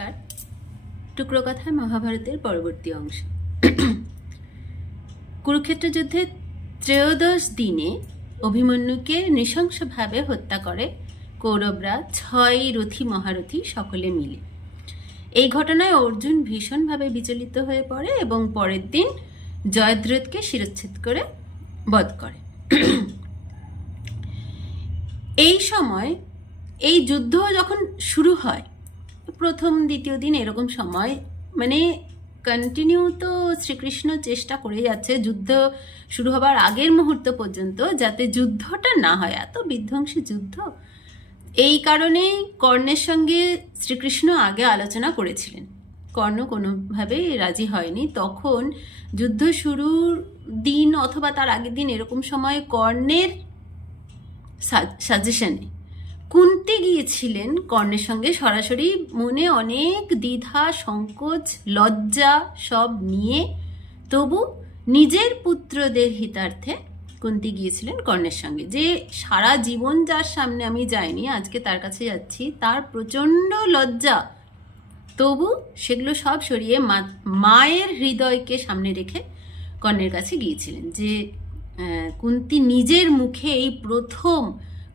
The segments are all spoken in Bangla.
নমস্কার। টুকরো কথায় মহাভারতের পরবর্তী অংশ। কুরুক্ষেত্র যুদ্ধে ত্রয়োদশ দিনে অভিমন্যুকে নৃশংসভাবে হত্যা করে কৌরবরা 6 রথী মহারথী সকলে মিলে। এই ঘটনায় অর্জুন ভীষণভাবে বিচলিত হয়ে পড়ে এবং পরের দিন জয়দ্রথকে শিরচ্ছেদ করে বধ করে। এই সময় এই যুদ্ধ যখন শুরু হয়, প্রথম দ্বিতীয় দিন এরকম সময়, মানে কন্টিনিউ তো শ্রীকৃষ্ণ চেষ্টা করে যাচ্ছে যুদ্ধ শুরু হবার আগের মুহূর্ত পর্যন্ত যাতে যুদ্ধটা না হয়, এত বিধ্বংসী যুদ্ধ। এই কারণেই কর্ণের সঙ্গে শ্রীকৃষ্ণ আগে আলোচনা করেছিলেন। কর্ণ কোনোভাবেই রাজি হয়নি। তখন যুদ্ধ শুরুর দিন অথবা তার আগের দিন এরকম সময় কর্ণের সাজেশনে কুন্তি গিয়েছিলেন কর্ণের সঙ্গে সরাসরি, মনে অনেক দ্বিধা, সংকোচ, লজ্জা সব নিয়ে, তবু নিজের পুত্রদের হিতার্থে কুন্তি গিয়েছিলেন কর্ণের সঙ্গে। যে সারা জীবন যার সামনে আমি যাইনি, আজকে তার কাছে যাচ্ছি, তার প্রচণ্ড লজ্জা, তবু সেগুলো সব সরিয়ে মায়ের হৃদয়কে সামনে রেখে কর্ণের কাছে গিয়েছিলেন। যে কুন্তি নিজের মুখে এই প্রথম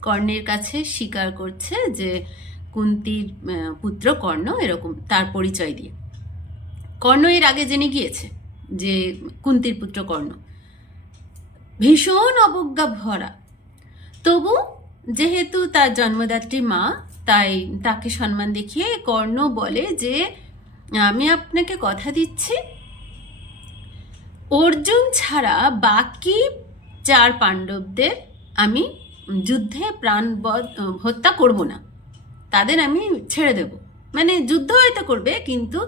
কর্ণের কাছে স্বীকার করছে যে কুন্তির পুত্র কর্ণ, এরকম তার পরিচয় দিয়ে। কর্ণ এর আগে জেনে গিয়েছে যে কুন্তির পুত্র কর্ণ, ভীষণ অবজ্ঞা ভরা, তবু যেহেতু তার জন্মদাত্রী মা, তাই তাকে সম্মান দেখিয়ে কর্ণ বলে যে আমি আপনাকে কথা দিচ্ছি, অর্জুন ছাড়া বাকি 4 পাণ্ডবদের আমি যুদ্ধে প্রাণ হত্যা করব না, তাদের আমি ছেড়ে দেব। মানে যুদ্ধ হয়তো করবে কিন্তু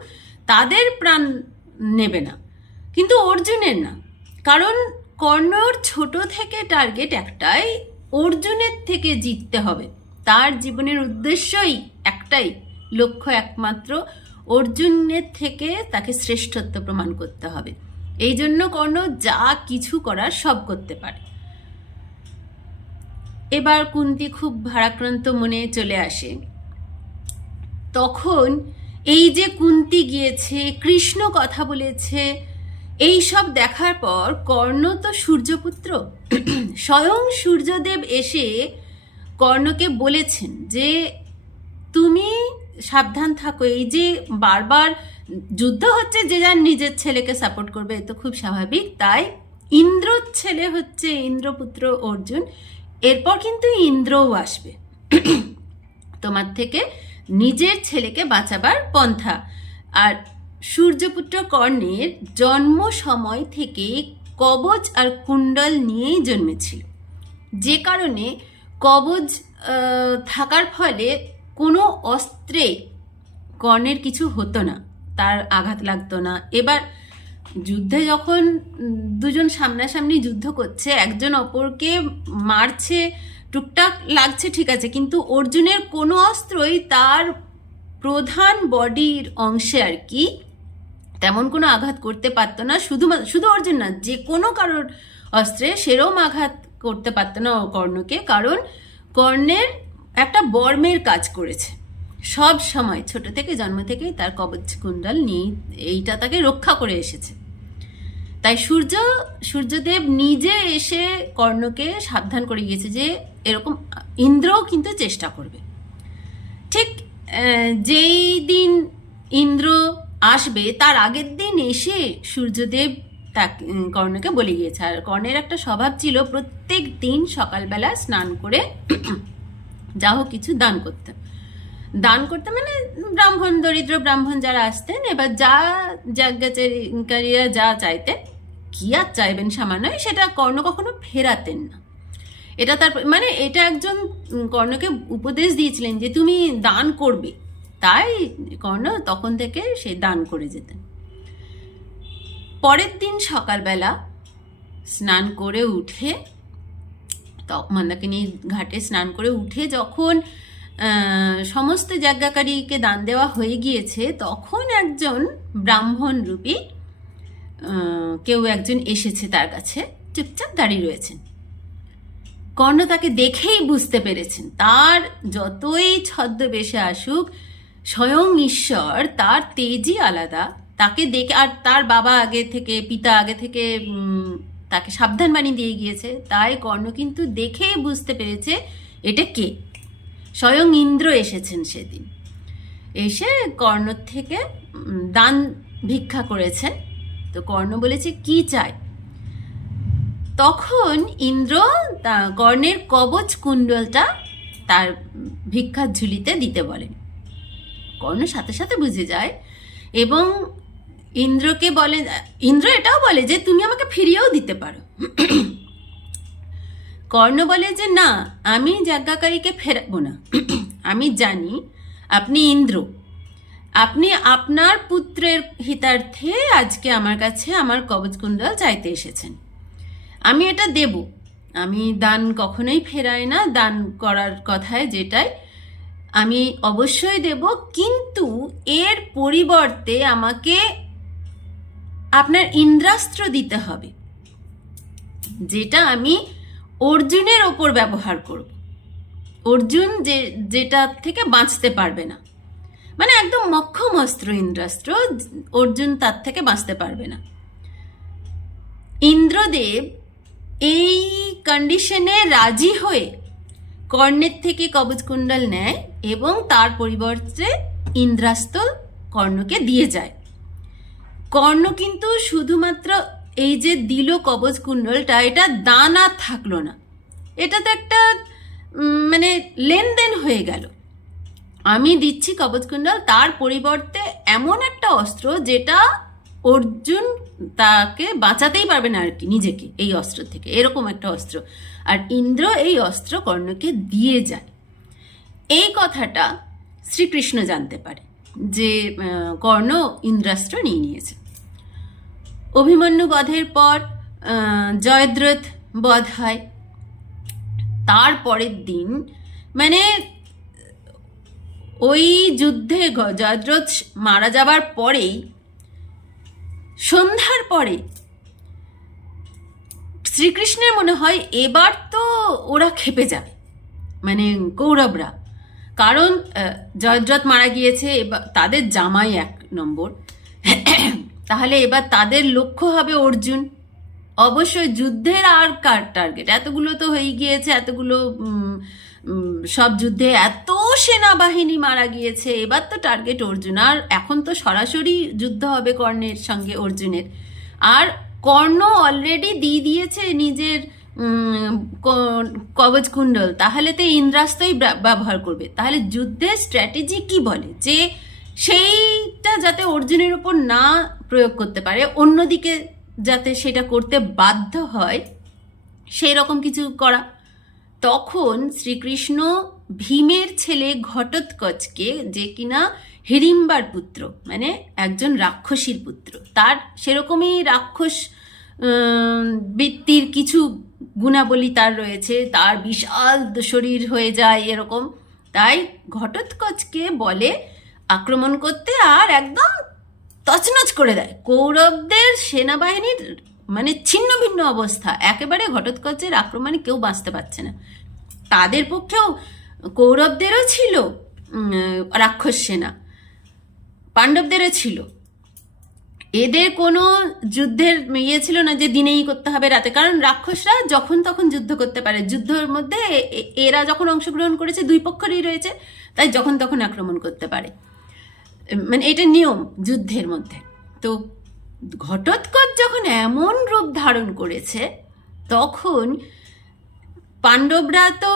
তাদের প্রাণ নেবে না, কিন্তু অর্জুনের না। কারণ কর্ণর ছোট থেকে টার্গেট একটাই, অর্জুনের থেকে জিততে হবে। তার জীবনের উদ্দেশ্যই একটাই, লক্ষ্য একমাত্র, অর্জুনের থেকে তাকে শ্রেষ্ঠত্ব প্রমাণ করতে হবে। এই জন্য কর্ণ যা কিছু করার সব করতে পারে। এবার কুন্তি খুব ভারাক্রান্ত মনে চলে আসে। তখন এই যে কুন্তি গিয়েছে, কৃষ্ণ কথা বলেছে, এই সব দেখার পর কর্ণ তো সূর্যপুত্র, স্বয়ং সূর্যদেব এসে কর্ণকে বলেছেন যে তুমি সাবধান থাকো, এই যে বারবার যুদ্ধ হচ্ছে, যে যার নিজের ছেলেকে সাপোর্ট করবে, এ তো খুব স্বাভাবিক। তাই ইন্দ্রর ছেলে হচ্ছে ইন্দ্রপুত্র অর্জুন, এরপর কিন্তু ইন্দ্রও আসবে, তোমার থেকে নিজের ছেলেকে বাঁচাবার পন্থা। আর সূর্যপুত্র কর্ণের জন্ম সময় থেকে কবচ আর কুণ্ডল নিয়েই জন্মেছিল, যে কারণে কবচ থাকার ফলে কোনো অস্ত্রে কর্ণের কিছু হতো না, তার আঘাত লাগতো না। এবার যুদ্ধে যখন দুজন সামনাসামনি যুদ্ধ করছে, একজন অপরকে মারছে, টুকটাক লাগছে, ঠিক আছে, কিন্তু অর্জুনের কোনো অস্ত্রই তার প্রধান বডির অংশে আর কি তেমন কোনো আঘাত করতে পারতো না। শুধু অর্জুন না, যে কোনো কারোর অস্ত্রে সেরম আঘাত করতে পারতো না কর্ণকে, কারণ কর্ণের একটা বর্মের কাজ করেছে সব সময়, ছোট থেকে জন্ম থেকেই তার কবচ কুণ্ডল নিয়ে এইটা তাকে রক্ষা করে এসেছে। তাই সূর্যদেব নিজে এসে কর্ণকে সাবধান করে গিয়েছে যে এরকম ইন্দ্রও কিন্তু চেষ্টা করবে। ঠিক যেই দিন ইন্দ্র আসবে তার আগের দিন এসে সূর্যদেব তাকে কর্ণকে বলে গিয়েছে। আর কর্ণের একটা স্বভাব ছিল প্রত্যেক দিন সকালবেলা স্নান করে যা হোক কিছু দান করতে, মানে ব্রাহ্মণ, দরিদ্র ব্রাহ্মণ যারা আসতেন, এবার যা যাজ্ঞাচারীরা যা চাইতেন, কি আর চাইবেন সামান্য, সেটা কর্ণ কখনো ফেরাতেন না। এটা তার মানে এটা একজন কর্ণকে উপদেশ দিয়েছিলেন যে তুমি দান করবে, তাই কর্ণ তখন থেকে সে দান করে যেতেন। পরের দিন সকালবেলা স্নান করে উঠে, মন্দাকিনী ঘাটে স্নান করে উঠে যখন সমস্ত যাজ্ঞাকারীকে দান দেওয়া হয়ে গিয়েছে, তখন একজন ব্রাহ্মণ রূপী কেউ একজন এসেছে তার কাছে, চুপচাপ দাঁড়িয়ে রয়েছেন। কর্ণ তাকে দেখেই বুঝতে পেরেছেন, তার যতই ছদ্মবেশে আসুক স্বয়ং ঈশ্বর, তার তেজই আলাদা, তাকে দেখে, আর তার বাবা আগে থেকে, পিতা আগে থেকে তাকে সাবধান বাণী দিয়ে গিয়েছে, তাই কর্ণ কিন্তু দেখেই বুঝতে পেরেছে এটা কে। স্বয়ং ইন্দ্র এসেছেন সেদিন, এসে কর্ণর থেকে দান ভিক্ষা করেছেন। তো কর্ণ বলেছে কি চাই? তখন ইন্দ্র কর্ণের কবচ কুণ্ডলটা তার ভিক্ষার ঝুলিতে দিতে বলেন। কর্ণ সাথে সাথে বুঝে যায় এবং ইন্দ্রকে বলে, ইন্দ্র এটাও বলে যে তুমি আমাকে ফিরিয়েও দিতে পারো। কর্ণ বলে যে না, আমি যাজ্ঞাকারীকে ফেরাবো না। আমি জানি আপনি ইন্দ্র, আপনি আপনার পুত্রের হিতার্থে আজকে আমার কাছে আমার কবচকুণ্ডল চাইতে এসেছেন, আমি এটা দেব। আমি দান কখনোই ফেরাই না, দান করার কথায় যেটাই আমি অবশ্যই দেব, কিন্তু এর পরিবর্তে আমাকে আপনার ইন্দ্রাস্ত্র দিতে হবে, যেটা আমি অর্জুনের ওপর ব্যবহার করব। অর্জুন যেটা থেকে বাঁচতে পারবে না, মানে একদম মক্ষম অস্ত্র ইন্দ্রাস্ত্র, অর্জুন তার থেকে বাঁচতে পারবে না। ইন্দ্রদেব এই কন্ডিশনে রাজি হয়ে কর্ণের থেকে কবচকুণ্ডল নেয় এবং তার পরিবর্তে ইন্দ্রাস্ত্র কর্ণকে দিয়ে যায়। কর্ণ কিন্তু শুধুমাত্র এই যে দিল কবচকুণ্ডলটা, এটা দান আর থাকলো না, এটা তো একটা মানে লেনদেন হয়ে গেল। আমি দিচ্ছি কবচকুণ্ডল, তার পরিবর্তে এমন একটা অস্ত্র যেটা অর্জুন তাকে বাঁচাতেই পারবে না আর কি নিজেকে এই অস্ত্র থেকে, এরকম একটা অস্ত্র। আর ইন্দ্র এই অস্ত্র কর্ণকে দিয়ে যায়। এই কথাটা শ্রীকৃষ্ণ জানতে পারে যে কর্ণ ইন্দ্রাস্ত্র নিয়ে নিয়েছে। অভিমন্যু বধের পর জয়দ্রথ বধ হয়। তার পরের দিন মানে ওই যুদ্ধে জয়দ্রথ মারা যাবার পরেই সন্ধ্যার পরে শ্রীকৃষ্ণের মনে হয় এবার তো ওরা খেপে যাবে, মানে কৌরবরা, কারণ জয়দ্রথ মারা গিয়েছে, এবার তাদের জামাই এক নম্বর, তাহলে এবার তাদের লক্ষ্য হবে অর্জুন। অবশ্যই যুদ্ধের আর কার টার্গেট, এতগুলো তো হয়ে গিয়েছে, এতগুলো সব যুদ্ধে এত সেনাবাহিনী মারা গিয়েছে, এবার তো টার্গেট অর্জুন। আর এখন তো সরাসরি যুদ্ধ হবে কর্ণের সঙ্গে অর্জুনের। আর কর্ণ অলরেডি দিয়ে দিয়েছে নিজের কবচকুণ্ডল, তাহলে তো ইন্দ্রাস্ত্রই ব্যবহার করবে। তাহলে যুদ্ধের স্ট্র্যাটেজি কি বলে যে সেইটা যাতে অর্জুনের উপর না প্রয়োগ করতে পারে, অন্যদিকে যাতে সেটা করতে বাধ্য হয়, সেই রকম কিছু করা। তখন শ্রীকৃষ্ণ ভীমের ছেলে ঘটোৎকচকে, যে কিনা হিড়িম্বার পুত্র, মানে একজন রাক্ষসীর পুত্র, তার সেরকমই রাক্ষস বৃত্তির কিছু গুণাবলী তার রয়েছে, তার বিশাল শরীর হয়ে যায় এরকম, তাই ঘটোৎকচকে বলে আক্রমণ করতে, আর একদম তছনছ করে দেয় কৌরবদের সেনাবাহিনীর, মানে ছিন্ন ভিন্ন অবস্থা একেবারে। ঘটোৎকচের আক্রমণে কেউ বাঁচতে পারছে না। তাদের পক্ষেও কৌরবদেরও ছিল রাক্ষস সেনা, পাণ্ডবদেরও ছিল, এদের কোনো যুদ্ধের ইয়ে ছিল না যে দিনেই করতে হবে রাতে, কারণ রাক্ষসরা যখন তখন যুদ্ধ করতে পারে। যুদ্ধের মধ্যে এরা যখন অংশগ্রহণ করেছে দুই পক্ষেরই রয়েছে, তাই যখন তখন আক্রমণ করতে পারে, মানে এটা নিয়ম যুদ্ধের মধ্যে। তো ঘটোৎকচ যখন এমন রূপ ধারণ করেছে, তখন পাণ্ডবরা তো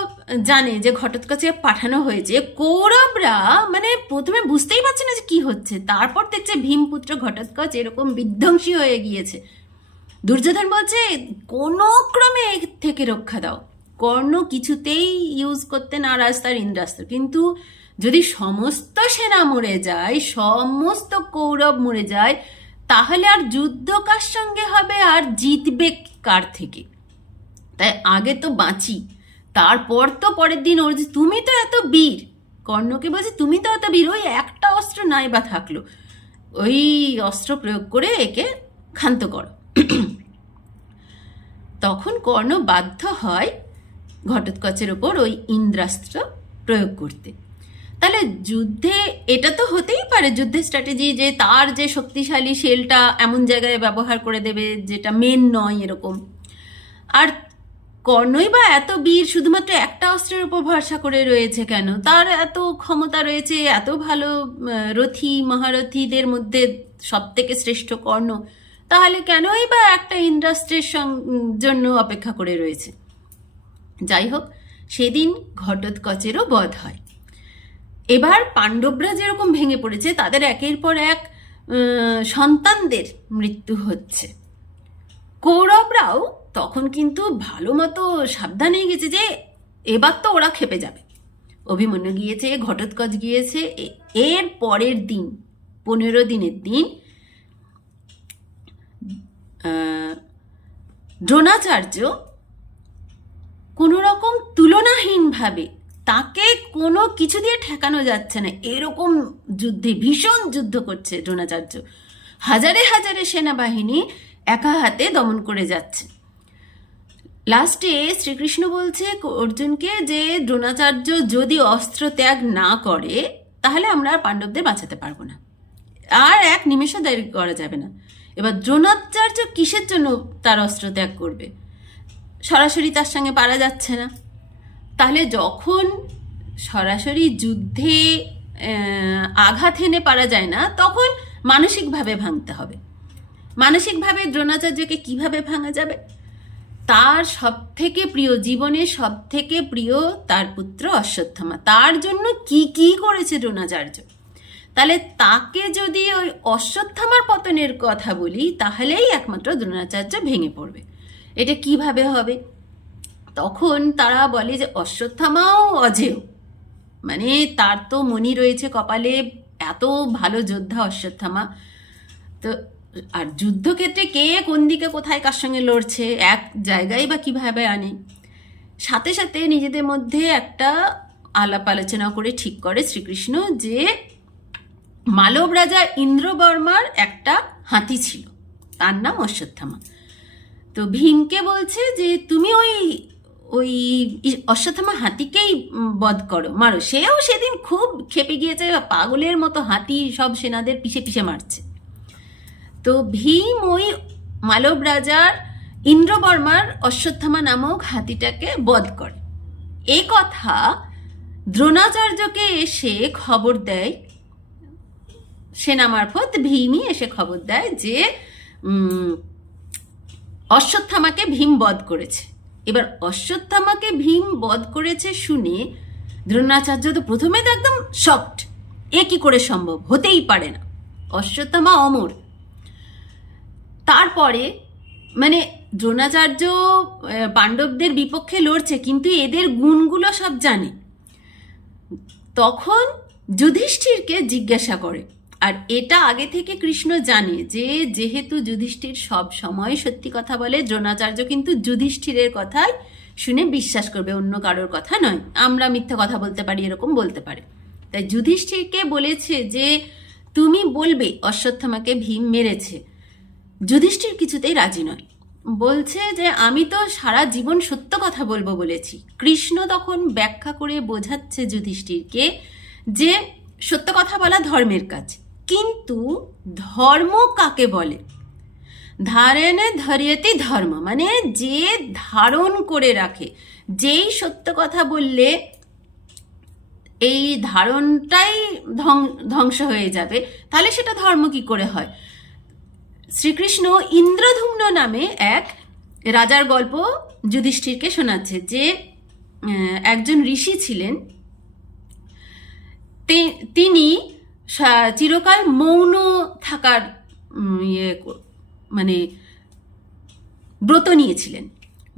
জানে যে ঘটোৎকচকে পাঠানো হয়েছে, কৌরবরা মানে প্রথমে বুঝতেই পারছে না যে কি হচ্ছে। তারপর দেখছে ভীমপুত্র ঘটোৎকচ এরকম বিধ্বংসী হয়ে গিয়েছে। দুর্যোধন বলছে কোনো ক্রমে এর থেকে রক্ষা দাও। কর্ণ কিছুতেই ইউজ করতে নারাজ তার ইন্দ্রাস্ত্র, কিন্তু যদি সমস্ত সেনা মরে যায়, সমস্ত কৌরব মরে যায়, তাহলে আর যুদ্ধ কার সঙ্গে হবে, আর জিতবে কার থেকে? তাই আগে তো বাঁচি, তারপর তো পরের দিন ওর যে তুমি তো এত বীর, কর্ণকে বলছে তুমি তো এত বীর, ওই একটা অস্ত্র নাই বা থাকলো, ওই অস্ত্র প্রয়োগ করে একে ক্ষান্ত করো। তখন কর্ণ বাধ্য হয় ঘটোৎকচের ওপর ওই ইন্দ্রাস্ত্র প্রয়োগ করতে। তাহলে যুদ্ধে এটা তো হতেই পারে, যুদ্ধের স্ট্র্যাটেজি যে তার যে শক্তিশালী শেলটা এমন জায়গায় ব্যবহার করে দেবে যেটা মেন নয় এরকম। আর কর্ণই বা এত বীর শুধুমাত্র একটা অস্ত্রের উপর ভরসা করে রয়েছে কেন? তার এত ক্ষমতা রয়েছে, এত ভালো রথী মহারথীদের মধ্যে সব থেকে শ্রেষ্ঠ কর্ণ, তাহলে কেনই বা একটা ইন্দ্রাস্ত্রের জন্য অপেক্ষা করে রয়েছে? যাই হোক, সেদিন ঘটোৎকচেরও বধ হয়। এবার পাণ্ডবরা যেরকম ভেঙে পড়েছে, তাদের একের পর এক সন্তানদের মৃত্যু হচ্ছে। কৌরবরাও তখন কিন্তু ভালো মতো সাবধান হয়ে গেছে যে এবার তো ওরা খেপে যাবে। অভিমন্যু গিয়েছে, ঘটোৎকচ গিয়েছে। এর পরের দিন 15 দিনের দিন দ্রোণাচার্য কোনো রকম তুলনাহীনভাবে, তাকে কোনো কিছু দিয়ে ঠেকানো যাচ্ছে না এরকম যুদ্ধে ভীষণ যুদ্ধ করছে দ্রোণাচার্য। হাজারে হাজারে সেনাবাহিনী একা হাতে দমন করে যাচ্ছে। লাস্টে শ্রীকৃষ্ণ বলছে অর্জুনকে যে দ্রোণাচার্য যদি অস্ত্র ত্যাগ না করে তাহলে আমরা আর পাণ্ডবদের বাঁচাতে পারবো না, আর এক নিমেষও দেরি করা যাবে না। এবার দ্রোণাচার্য কিসের জন্য তার অস্ত্র ত্যাগ করবে? সরাসরি তার সঙ্গে পারা যাচ্ছে না। তাহলে যখন সরাসরি যুদ্ধে আঘাত হেনে পারা যায় না, তখন মানসিকভাবে ভাঙতে হবে। মানসিকভাবে দ্রোণাচার্যকে কিভাবে ভাঙা যাবে? তার সব থেকে প্রিয়, জীবনের সব থেকে প্রিয় তার পুত্র অশ্বত্থামা, তার জন্য কি কি করেছে দ্রোণাচার্য। তাহলে তাকে যদি ওই অশ্বত্থামার পতনের কথা বলি, তাহলেই একমাত্র দ্রোণাচার্য ভেঙে পড়বে। এটা কিভাবে হবে? তখন তারা বলে যে অশ্বত্থামাও অজেয়, মানে তার তো মণি রয়েছে কপালে, এত ভালো যোদ্ধা অশ্বত্থামা। তো আর যুদ্ধক্ষেত্রে কে কোন দিকে কোথায় কার সঙ্গে লড়ছে, এক জায়গায় বা কিভাবে আনে? সাথে সাথে নিজেদের মধ্যে একটা আলাপ আলোচনা করে ঠিক করে শ্রীকৃষ্ণ যে মালব রাজা ইন্দ্রবর্মার একটা হাতি ছিল, তার নাম অশ্বত্থামা। তো ভীমকে বলছে যে তুমি ওই ওই অশ্বত্থামা হাতিকেই বধ করো, মারো। সেও সেদিন খুব খেপে গিয়েছে, পাগলের মতো হাতি সব সেনাদের পিছে পিছে মারছে। তো ভীম ওই মালব রাজার ইন্দ্রবর্মার অশ্বত্থামা নামক হাতিটাকে বধ করে। এই কথা দ্রোণাচার্যকে এসে খবর দেয়, সেনা মারফত ভীমই এসে খবর দেয় যে অশ্বত্থামাকে ভীম বধ করেছে। এবার অশ্বত্থামাকে ভীম বধ করেছে শুনে দ্রোণাচার্য তো প্রথমে তো একদম শকড, এ কি করে সম্ভব, হতেই পারে না, অশ্বত্থামা অমর। তারপরে মানে দ্রোণাচার্য পাণ্ডবদের বিপক্ষে লড়ছে, কিন্তু এদের গুণগুলো সব জানে। তখন যুধিষ্ঠিরকে জিজ্ঞাসা করে, আর এটা আগে থেকে কৃষ্ণ জানে যে যেহেতু যুধিষ্ঠির সব সময় সত্যি কথা বলে, দ্রোণাচার্য কিন্তু যুধিষ্ঠিরের কথাই শুনে বিশ্বাস করবে, অন্য কারোর কথা নয়। আমরা মিথ্যা কথা বলতে পারি এরকম বলতে পারে। তাই যুধিষ্ঠিরকে বলেছে যে তুমি বলবে অশ্বত্থামাকে ভীম মেরেছে। যুধিষ্ঠির কিছুতেই রাজি নয়, বলছে যে আমি তো সারা জীবন সত্য কথা বলবো বলেছি। কৃষ্ণ তখন ব্যাখ্যা করে বোঝাচ্ছে যুধিষ্ঠিরকে যে সত্য কথা বলা ধর্মের কাজ, কিন্তু ধর্ম কাকে বলে? ধারণে ধরিয়েতি ধর্ম, মানে যে ধারণ করে রাখে। যেই সত্য কথা বললে এই ধারণটাই ধ্বংস হয়ে যাবে, তাহলে সেটা ধর্ম কি করে হয়? শ্রীকৃষ্ণ ইন্দ্রধুম্ন নামে এক রাজার গল্প যুধিষ্ঠিরকে শোনাচ্ছে, যে একজন ঋষি ছিলেন, তিনি চিরকাল মৌন থাকার মানে ব্রত নিয়েছিলেন।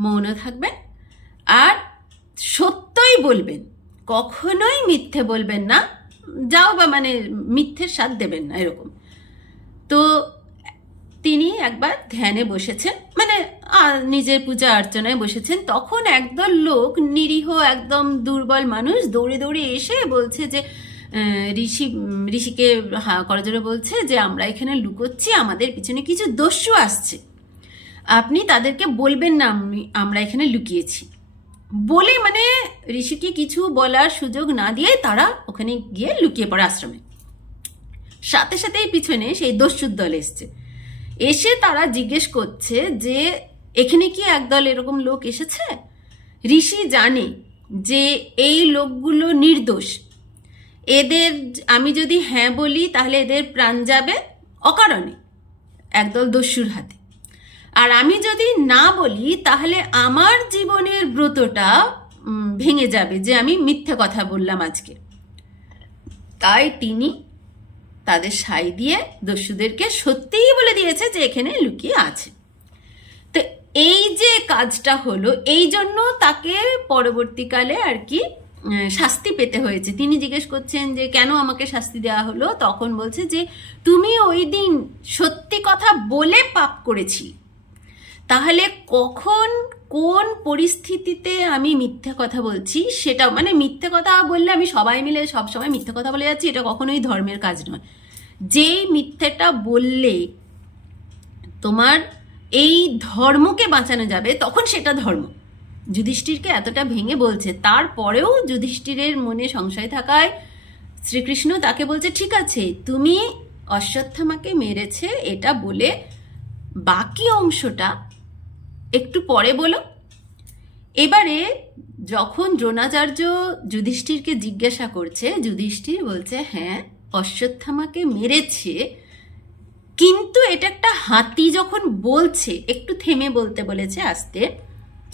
মৌন থাকবেন আর সত্যই বলবেন, কখনোই মিথ্যে বলবেন না, যাও বা মানে মিথ্যের স্বাদ দেবেন না, এরকম। তো তিনি একবার ধ্যানে বসেছেন, মানে নিজের পূজা অর্চনায় বসেছেন। তখন একদল লোক, নিরীহ একদম দুর্বল মানুষ, দৌড়ে দৌড়ে এসে বলছে যে ঋষিকে করজোড়ে বলছে যে আমরা এখানে লুকোচ্ছি, আমাদের পিছনে কিছু দস্যু আসছে, আপনি তাদেরকে বলবেন না আমরা এখানে লুকিয়েছি। বলে মানে ঋষিকে কিছু বলার সুযোগ না দিয়ে তারা ওখানে গিয়ে লুকিয়ে পড়ে আশ্রমে। সাথে সাথেই পিছনে সেই দস্যুর দল এসছে, এসে তারা জিজ্ঞেস করছে যে এখানে কি একদল এরকম লোক এসেছে। ঋষি জানে যে এই লোকগুলো নির্দোষ, এদের আমি যদি হ্যাঁ বলি তাহলে এদের প্রাণ যাবে অকারণে একদল দস্যুর হাতে, আর আমি যদি না বলি তাহলে আমার জীবনের ব্রতটা ভেঙে যাবে যে আমি মিথ্যে কথা বললাম আজকে। তাই তিনি তাদের সাই দিয়ে দস্যুদেরকে সত্যিই বলে দিয়েছে যে এখানে লুকিয়ে আছে। তো এই যে কাজটা হলো, এই জন্য তাকে পরবর্তীকালে আর কি শাস্তি পেতে হয়েছে। তিনি জিজ্ঞেস করছেন যে কেন আমাকে শাস্তি দেওয়া হলো, তখন বলছে যে তুমি ওই দিন সত্যি কথা বলে পাপ করেছি, তাহলে কখন কোন পরিস্থিতিতে আমি মিথ্যে কথা বলছি সেটা, মানে মিথ্যে কথা বললে আমি সবাই মিলে সবসময় মিথ্যে কথা বলে যাচ্ছি, এটা কখনোই ধর্মের কাজ নয়। যেই মিথ্যেটা বললে তোমার এই ধর্মকে বাঁচানো যাবে তখন সেটা ধর্ম। যুধিষ্ঠিরকে এতটা ভেঙে বলছে, তারপরেও যুধিষ্ঠিরের মনে সংশয় থাকায় শ্রীকৃষ্ণ তাকে বলছে ঠিক আছে তুমি অশ্বত্থামাকে মেরেছে এটা বলে বাকি অংশটা একটু পরে বলো। এবারে যখন দ্রোণাচার্য যুধিষ্ঠিরকে জিজ্ঞাসা করছে, যুধিষ্ঠির বলছে হ্যাঁ অশ্বত্থামাকে মেরেছে, কিন্তু এটা একটা হাতি যখন বলছে, একটু থেমে বলতে বলেছে আস্তে,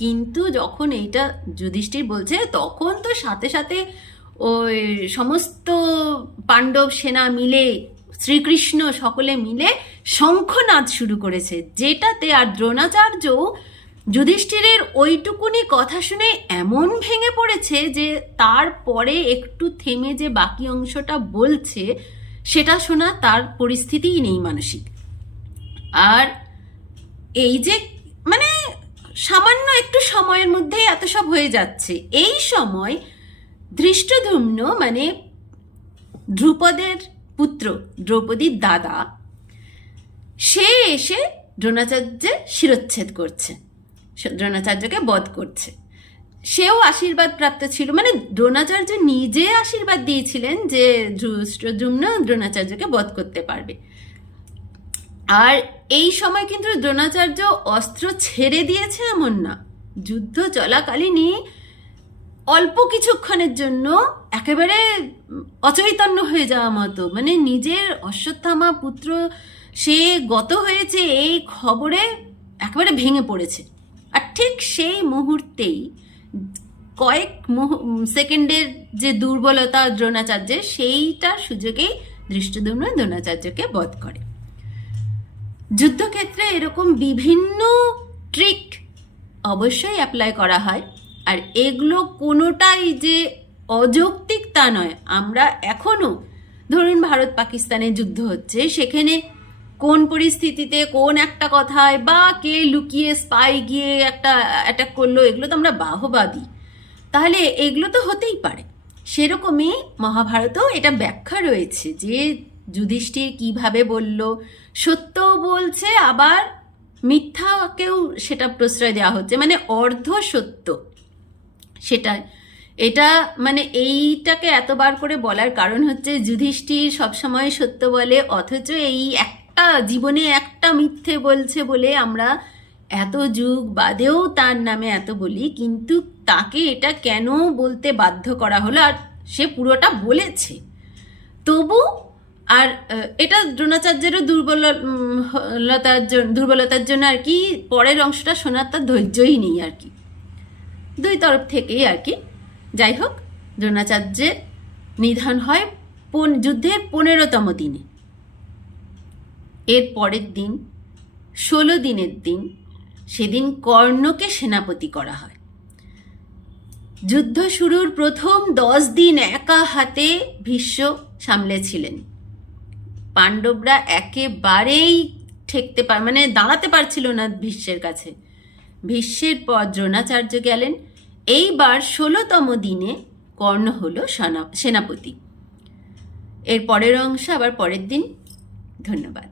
কিন্তু যখন এইটা যুধিষ্ঠির বলছে তখন তো সাথে সাথে ওই সমস্ত পাণ্ডব সেনা মিলে শ্রীকৃষ্ণ সকলে মিলে শঙ্খনাদ শুরু করেছে, যেটাতে আর দ্রোণাচার্য যুধিষ্ঠিরের ওইটুকুনি কথা শুনে এমন ভেঙে পড়েছে যে তারপরে একটু থেমে যে বাকি অংশটা বলছে সেটা শোনা তার পরিস্থিতিই নেই মানসিক। আর এই যে মানে সামান্য একটু সময়ের মধ্যেই এত সব হয়ে যাচ্ছে, এই সময় ধৃষ্টদ্যুম্ন মানে ধ্রুপদের পুত্র দ্রৌপদীর দাদা, সে এসে দ্রোণাচার্যের শিরচ্ছেদ করছে, দ্রোণাচার্যকে বধ করছে। সেও আশীর্বাদ প্রাপ্ত ছিল, মানে দ্রোণাচার্য নিজে আশীর্বাদ দিয়েছিলেন যে ধৃষ্টদ্যুম্ন দ্রোণাচার্যকে বধ করতে পারবে। আর এই সময় কিন্তু দ্রোণাচার্য অস্ত্র ছেড়ে দিয়েছে এমন না, যুদ্ধ চলাকালীনই অল্প কিছুক্ষণের জন্য একেবারে অচৈতন্য হয়ে যাওয়া মতো, মানে নিজের অশ্বত্থামা পুত্র সে গত হয়েছে এই খবরে একেবারে ভেঙে পড়েছে। আর ঠিক সেই মুহূর্তেই কয়েক সেকেন্ডের যে দুর্বলতা দ্রোণাচার্যের, সেইটার সুযোগেই ধৃষ্টদ্যুম্ন দ্রোণাচার্যকে বধ করে। যুদ্ধক্ষেত্রে এরকম বিভিন্ন ট্রিক অবশ্যই অ্যাপ্লাই করা হয়, আর এগুলো কোনোটাই যে অযৌক্তিক তা নয়। আমরা এখনো ধরুন ভারত পাকিস্তানের যুদ্ধ হচ্ছে, সেখানে কোন পরিস্থিতিতে কোন একটা কথায় বা কে লুকিয়ে স্পাই গিয়ে একটা অ্যাটাক করলো, এগুলো তো আমরা বাহবা দিই, তাহলে এগুলো তো হতেই পারে। সেরকমই মহাভারতেও এটা ব্যাখ্যা রয়েছে যে যুধিষ্ঠির কিভাবে বলল, সত্য বলছে আবার মিথ্যাকেও সেটা প্রশ্রয় দেওয়া হচ্ছে, মানে অর্ধ সত্য সেটা। এটা মানে এইটাকে এতবার করে বলার কারণ হচ্ছে যুধিষ্ঠির সবসময় সত্য বলে, অথচ এই একটা জীবনে একটা মিথ্যে বলছে বলে আমরা এত যুগ বাদেও তার নামে এত বলি, কিন্তু তাকে এটা কেন বলতে বাধ্য করা হলো? আর সে পুরোটা বলেছে তবু। আর এটা দ্রোণাচার্যেরও দুর্বলতার জন্য আর কি পরের অংশটা শোনার তার ধৈর্যই নেই আর কি, দুই তরফ থেকেই আর কি। যাই হোক, দ্রোণাচার্যের নিধন হয় যুদ্ধের 15তম দিনে। এর পরের দিন 16 দিনের দিন, সেদিন কর্ণকে সেনাপতি করা হয়। যুদ্ধ শুরুর প্রথম 10 দিন একা হাতে ভীষ্ম সামলেছিলেন। পাণ্ডবরা একেবারেই মানে দাঁড়াতে পারছিল না ভীষ্মের কাছে। ভীষ্মের পর দ্রোণাচার্য গেলেন। এইবার 16তম দিনে কর্ণ হলো সেনাপতি। এর পরের অংশ আবার পরের দিন। ধন্যবাদ।